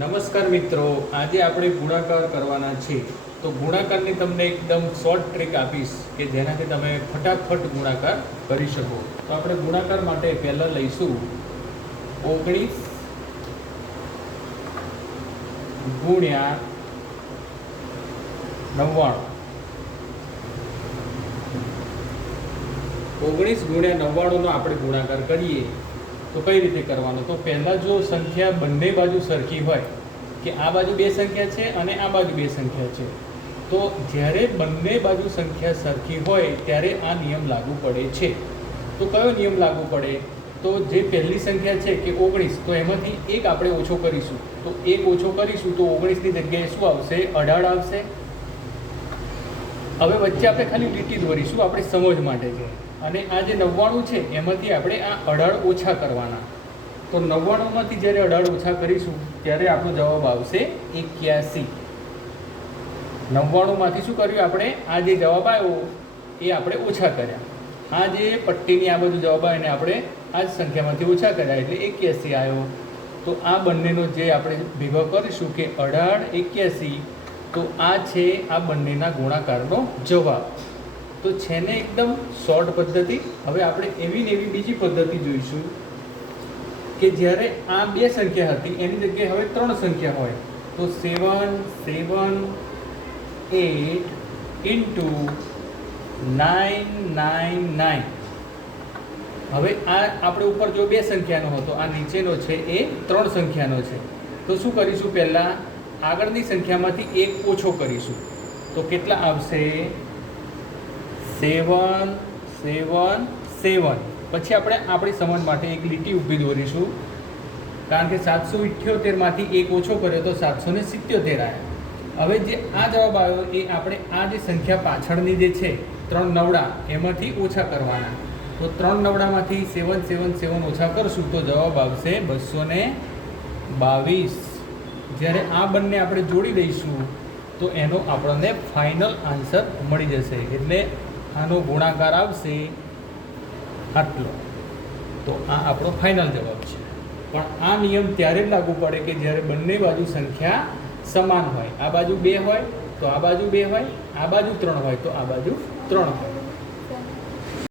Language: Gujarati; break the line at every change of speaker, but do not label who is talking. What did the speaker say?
નમસ્કાર મિત્રો, આજે આપણે ગુણાકાર કરવાના છે તો ગુણાકારની તમને એકદમ શોર્ટ ટ્રીક આપીશ કે જેનાથી તમે ફટાફટ ગુણાકાર કરી શકો. તો આપણે ગુણાકાર માટે પહેલાં લઈશું. ઓગણીસ ગુણ્યા નવ્વાણું. ઓગણીસ ગુણ્યા નવ્વાણુંનો આપણે ગુણાકાર કરીએ. તો કઈ રીતે કરવાનો? તો પહેલાં જો સંખ્યા બંને બાજુ સરખી હોય, કે આ બાજુ બે સંખ્યા છે અને આ બાજુ બે સંખ્યા છે, તો જ્યારે બંને બાજુ સંખ્યા સરખી હોય ત્યારે આ નિયમ લાગુ પડે છે. તો કયો નિયમ લાગુ પડે? તો જે પહેલી સંખ્યા છે કે ઓગણીસ, તો એમાંથી એક આપણે ઓછો કરીશું. તો એક ઓછો કરીશું તો ઓગણીસની જગ્યાએ શું આવશે? અઢાર આવશે. હવે વચ્ચે આપણે ખાલી લીટી દોરીશું, આપણે સમજ માટે છે. અને આ જે નવ્વાણું છે, એમાંથી આપણે આ અઢાર ઓછા કરવાના. તો નવ્વાણુંમાંથી જ્યારે અઢાર ઓછા કરીશું, ત્યારે આપણો જવાબ આવશે એક્યાસી. નવ્વાણુંમાંથી શું કર્યું આપણે? આ જે જવાબ આવ્યો, એ આપણે ઓછા કર્યા. આ જે પટ્ટીની આ બધું જવાબ આવે એને આપણે આ જ સંખ્યામાંથી ઓછા કર્યા, એટલે એક્યાસી આવ્યો. તો આ બંનેનો જે આપણે ભેગો કરીશું કે અઢાર એક્યાસી, તો આ છે આ બંનેના ગુણાકારનો જવાબ. તો છે ને એકદમ શોર્ટ પદ્ધતિ. હવે આપણે એવી ને એવી બીજી પદ્ધતિ જોઈશું કે જ્યારે આ બે સંખ્યા હતી, એની જગ્યાએ હવે ત્રણ સંખ્યા હોય, તો seven seven eight into nine nine nine હવે આ આપણે ઉપર જો બે સંખ્યાનો હતો, આ નીચેનો છે એ ત્રણ સંખ્યાનો છે. તો શું કરીશું પહેલાં? આગળની સંખ્યામાંથી એક ઓછો કરીશું. તો કેટલા આવશે? સેવન સેવન સેવન. પછી આપણે આપણી સમજ માટે એક લીટી ઊભી દોરીશું. કારણ કે સાતસો ઇઠ્યોતેરમાંથી એક ઓછો કર્યો તો સાતસો ને સિત્યોતેર આવ્યા હવે જે આ જવાબ આવ્યો એ આપણે આ જે સંખ્યા પાછળની જે છે, ત્રણ નવડા, એમાંથી ઓછા કરવાના. તો ત્રણ નવડામાંથી સેવન સેવન સેવન ઓછા કરશું તો જવાબ આવશે બસો ને બાવીસ. જ્યારે આ બંને આપણે જોડી દઈશું, તો એનો આપણને ફાઇનલ આન્સર મળી જશે. એટલે આનો ગુણાકાર આવશે આટલો. તો આ આપણો ફાઇનલ જવાબ છે. પણ આ નિયમ ત્યારે જ લાગુ પડે કે જ્યારે બંને બાજુ સંખ્યા સમાન હોય. આ બાજુ બે હોય, તો આ બાજુ બે હોય, આ બાજુ ત્રણ હોય, તો આ બાજુ ત્રણ હોય.